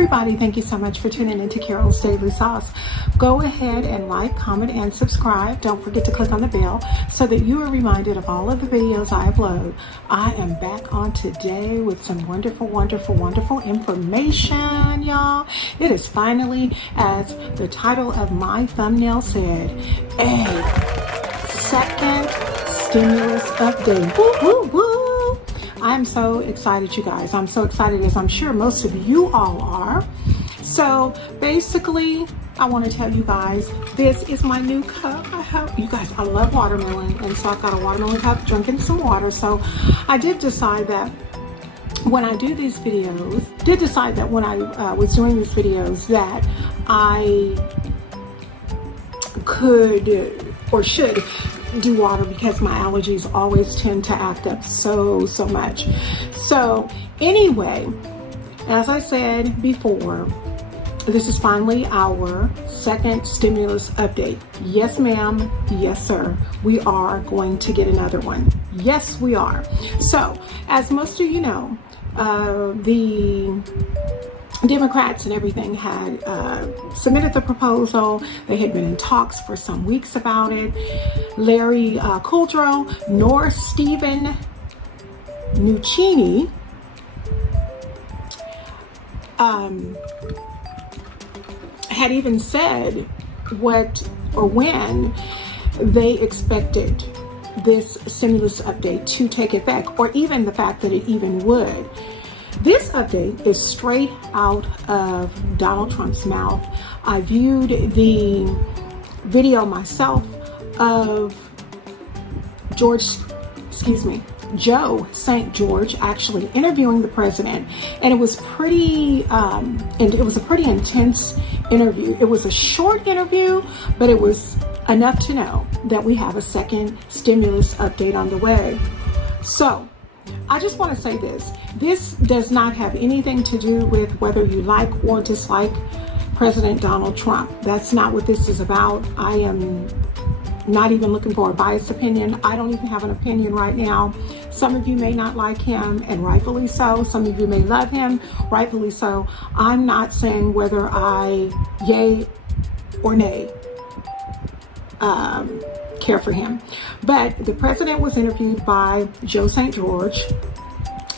everybody, thank you so much for tuning into Carol's Daily Sauce. Go ahead and like, comment, and subscribe. Don't forget to click on the bell so that you are reminded of all of the videos I upload. I am back on today with some wonderful, wonderful, wonderful information, y'all. It is finally, as the title of my thumbnail said, a second stimulus update. Woo, woo, woo. I'm so excited, you guys. I'm so excited, as I'm sure most of you all are. So basically, I want to tell you guys, this is my new cup. You guys, I love watermelon, and so I've got a watermelon cup, drinking some water. So I did decide that when I do these videos, when I was doing these videos that I could or should do water, because my allergies always tend to act up so much. So anyway, as I said before, this is finally our second stimulus update. Yes, ma'am. Yes, sir. We are going to get another one. Yes, we are. So as most of you know, the Democrats and everything had submitted the proposal. They had been in talks for some weeks about it. Larry Kudlow nor Steven Mnuchin had even said what or when they expected this stimulus update to take effect, or even the fact that it even would. This update is straight out of Donald Trump's mouth. I viewed the video myself of Joe St. George actually interviewing the president, and it was pretty it was a pretty intense interview. It was a short interview, but it was enough to know that we have a second stimulus update on the way. So I just want to say this. This does not have anything to do with whether you like or dislike President Donald Trump. That's not what this is about. I am not even looking for a biased opinion. I don't even have an opinion right now. Some of you may not like him, and rightfully so. Some of you may love him, rightfully so. I'm not saying whether I yay or nay care for him. But the president was interviewed by Joe St. George.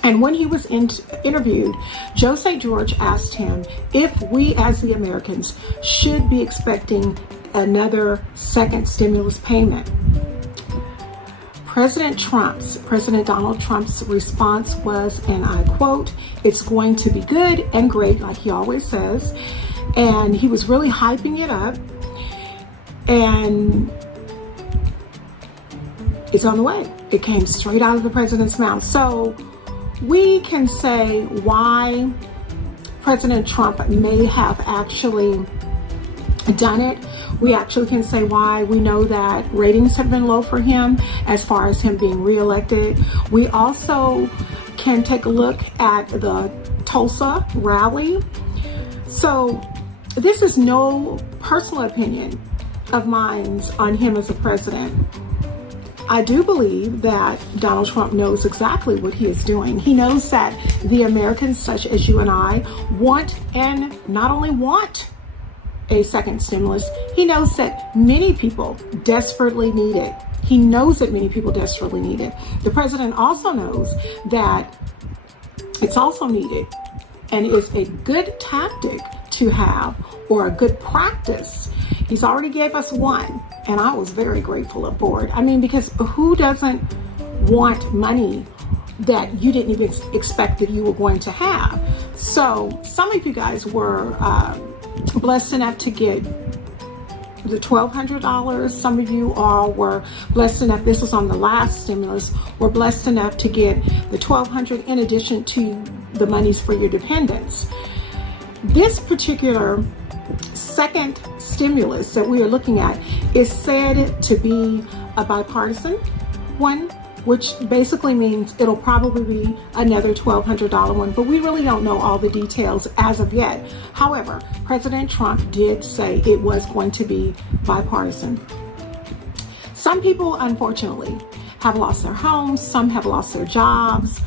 And when he was interviewed, Joe St. George asked him if we as the Americans should be expecting another second stimulus payment. President Donald Trump's response was, and I quote, "It's going to be good and great," like he always says. And he was really hyping it up. And it's on the way. It came straight out of the president's mouth. So we can say why President Trump may have actually done it. We actually can say why. We know that ratings have been low for him as far as him being reelected. We also can take a look at the Tulsa rally. So this is no personal opinion of mine on him as a president. I do believe that Donald Trump knows exactly what he is doing. He knows that the Americans, such as you and I, want, and not only want a second stimulus, he knows that many people desperately need it. He knows that many people desperately need it. The president also knows that it's also needed and is a good tactic to have, or a good practice. He's already gave us one, and I was very grateful for it. I mean, because who doesn't want money that you didn't even expect that you were going to have? So some of you guys were blessed enough to get the $1,200. Some of you all were blessed enough, this was on the last stimulus, were blessed enough to get the $1,200 in addition to the monies for your dependents. This particular second stimulus that we are looking at is said to be a bipartisan one, which basically means it'll probably be another $1,200 one, but we really don't know all the details as of yet. However, President Trump did say it was going to be bipartisan. Some people, unfortunately, have lost their homes, some have lost their jobs,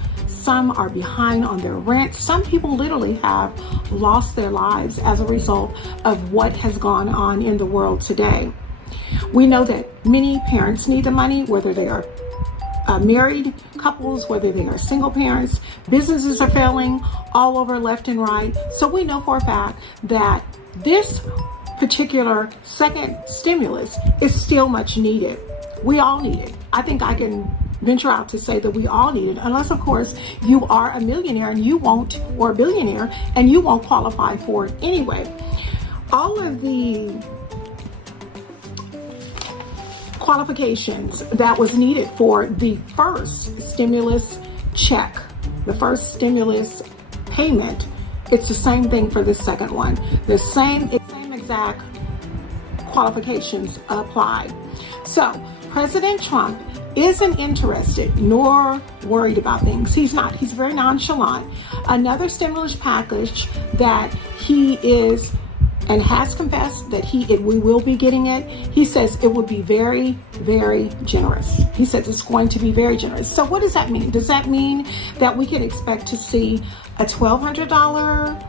Some are behind on their rent. Some people literally have lost their lives as a result of what has gone on in the world today. We know that many parents need the money, whether they are married couples, whether they are single parents. Businesses are failing all over left and right. So we know for a fact that this particular second stimulus is still much needed. We all need it. I think I can venture out to say that we all need it, unless of course you are a millionaire and you won't, or a billionaire, and you won't qualify for it anyway. All of the qualifications that was needed for the first stimulus check, the first stimulus payment, it's the same thing for the second one. The same exact qualifications apply. So President Trump isn't interested nor worried about things. He's not. He's very nonchalant. Another stimulus package that he is and has confessed that we will be getting it. He says it would be very, very generous. He says it's going to be very generous. So what does that mean? Does that mean that we can expect to see a $1,200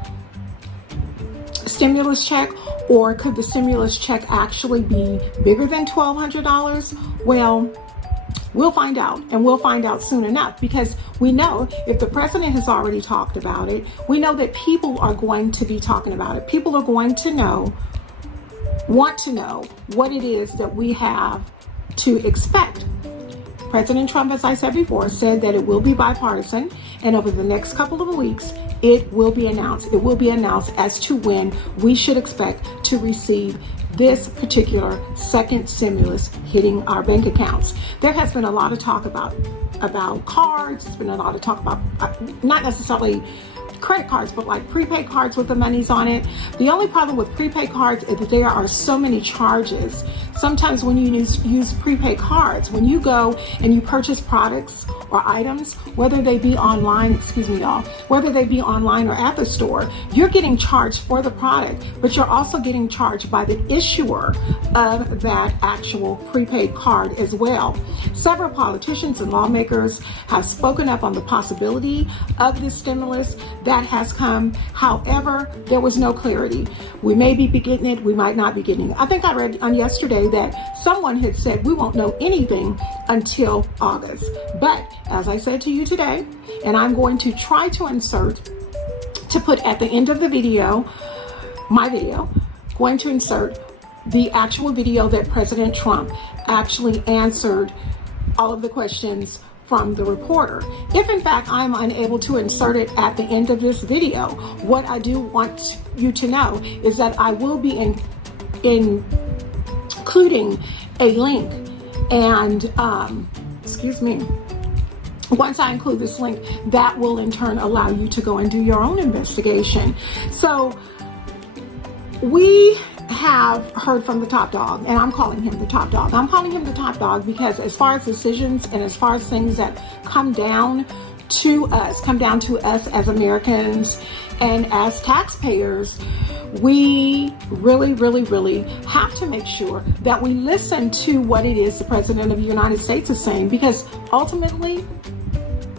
stimulus check, or could the stimulus check actually be bigger than $1,200? Well, we'll find out, and we'll find out soon enough, because we know if the president has already talked about it, we know that people are going to be talking about it. People are going to want to know what it is that we have to expect. President Trump, as I said before, said that it will be bipartisan, and over the next couple of weeks, it will be announced. It will be announced as to when we should expect to receive this particular second stimulus hitting our bank accounts. There has been a lot of talk about cards. There's been a lot of talk about not necessarily credit cards, but like prepaid cards with the monies on it. The only problem with prepaid cards is that there are so many charges. Sometimes when you use prepaid cards, when you go and you purchase products or items, whether they be online, excuse me y'all, whether they be online or at the store, you're getting charged for the product, but you're also getting charged by the issuer of that actual prepaid card as well. Several politicians and lawmakers have spoken up on the possibility of this stimulus that has come. However, there was no clarity. We may be getting it, we might not be getting it. I think I read on yesterday that someone had said we won't know anything until August. But as I said to you today, and I'm going to try to put at the end of the video, my video, going to insert the actual video that President Trump actually answered all of the questions from the reporter. If in fact I'm unable to insert it at the end of this video, what I do want you to know is that I will be including a link, and excuse me, once I include this link, that will in turn allow you to go and do your own investigation. So we have heard from the top dog, and I'm calling him the top dog. I'm calling him the top dog because as far as decisions and as far as things that come down to us as Americans and as taxpayers, we really, really, really have to make sure that we listen to what it is the President of the United States is saying, because ultimately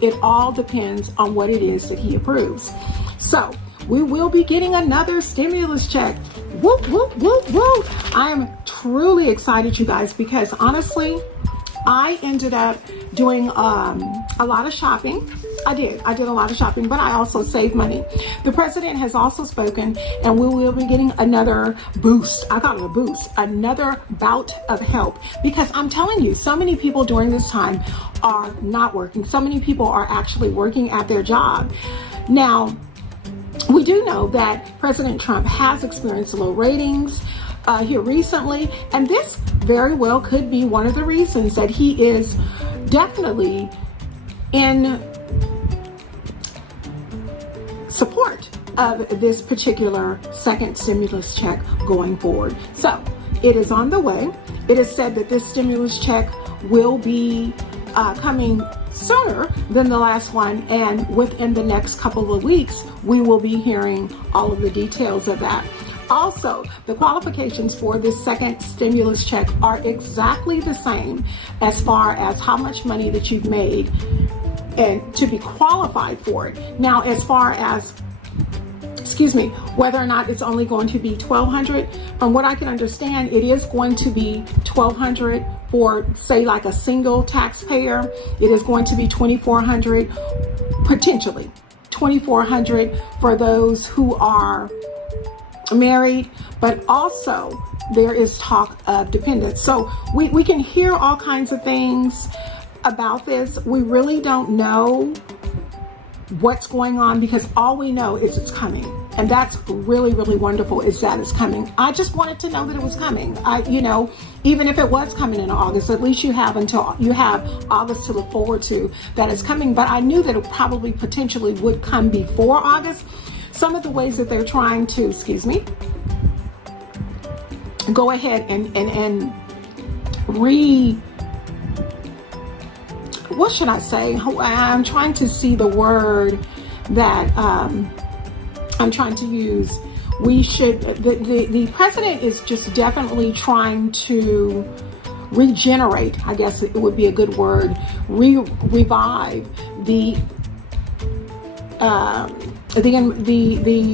it all depends on what it is that he approves. So we will be getting another stimulus check. Whoop, whoop, whoop, whoop. I am truly excited, you guys, because honestly, I ended up doing a lot of shopping. I did a lot of shopping, but I also saved money. The president has also spoken, and we will be getting another boost. I call it a boost, another bout of help, because I'm telling you, so many people during this time are not working. So many people are actually working at their job. Now, we do know that President Trump has experienced low ratings here recently, and this very well could be one of the reasons that he is definitely in support of this particular second stimulus check going forward. So it is on the way. It is said that this stimulus check will be coming sooner than the last one, and within the next couple of weeks, we will be hearing all of the details of that. Also, the qualifications for this second stimulus check are exactly the same as far as how much money that you've made and to be qualified for it. Now, as far as, whether or not it's only going to be $1,200, from what I can understand, it is going to be $1,200 for, say, like a single taxpayer. It is going to be $2,400, potentially $2,400 for those who are married, but also there is talk of dependents. So we can hear all kinds of things about this. We really don't know what's going on, because all we know is it's coming. And that's really, really wonderful, is that it's coming. I just wanted to know that it was coming. You know, even if it was coming in August, at least you have August to look forward to that it's coming. But I knew that it probably potentially would come before August. Some of the ways that they're trying to, go ahead and what should I say? I'm trying to see the word that I'm trying to use. The president is just definitely trying to regenerate, I guess it would be a good word, revive the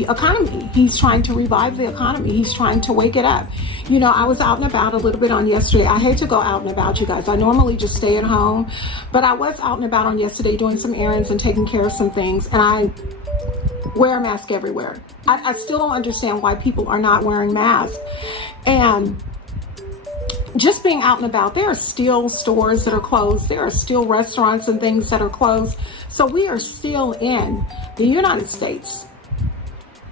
economy. He's trying to revive the economy. He's trying to wake it up. You know, I was out and about a little bit on yesterday. I hate to go out and about, you guys. I normally just stay at home, but I was out and about on yesterday doing some errands and taking care of some things, and I wear a mask everywhere. I still don't understand why people are not wearing masks. And just being out and about, there are still stores that are closed. There are still restaurants and things that are closed. So we are still in the United States.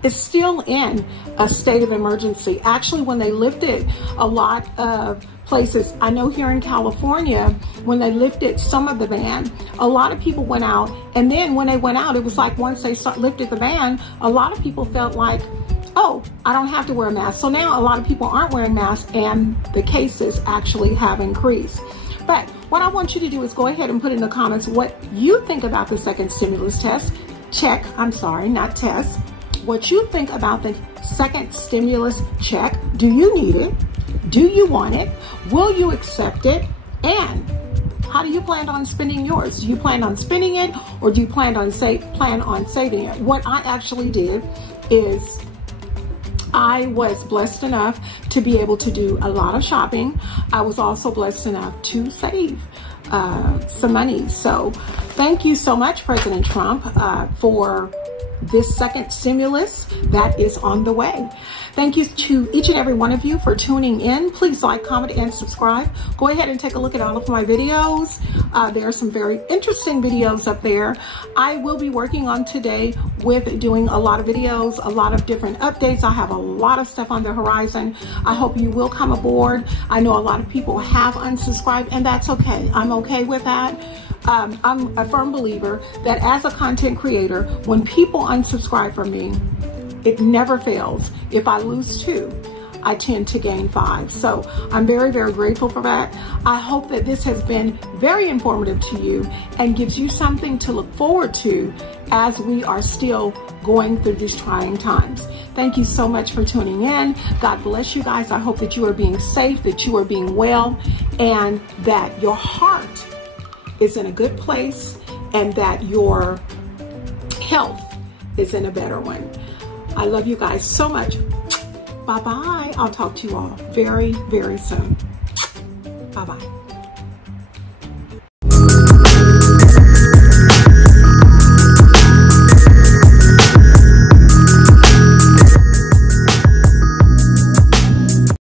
It's still in a state of emergency. Actually, when they lifted a lot of places, I know here in California, when they lifted some of the ban, a lot of people went out. And then when they went out, it was like once they lifted the ban, a lot of people felt like, oh, I don't have to wear a mask. So now a lot of people aren't wearing masks, and the cases actually have increased. But what I want you to do is go ahead and put in the comments what you think about the second stimulus check. What you think about the second stimulus check. Do you need it? Do you want it? Will you accept it? And how do you plan on spending yours? Do you plan on spending it, or do you plan on saving it? What I actually did is I was blessed enough to be able to do a lot of shopping. I was also blessed enough to save some money. So thank you so much, President Trump, for this second stimulus that is on the way. Thank you to each and every one of you for tuning in. Please like, comment, and subscribe. Go ahead and take a look at all of my videos. There are some very interesting videos up there. I will be working on today with doing a lot of videos, a lot of different updates. I have a lot of stuff on the horizon. I hope you will come aboard. I know a lot of people have unsubscribed, and that's okay. I'm okay with that. I'm a firm believer that as a content creator, when people unsubscribe from me, it never fails. If I lose 2, I tend to gain 5. So I'm very, very grateful for that. I hope that this has been very informative to you and gives you something to look forward to as we are still going through these trying times. Thank you so much for tuning in. God bless you guys. I hope that you are being safe, that you are being well, and that your heart is in a good place, and that your health is in a better one. I love you guys so much. Bye-bye. I'll talk to you all very, very soon. Bye-bye.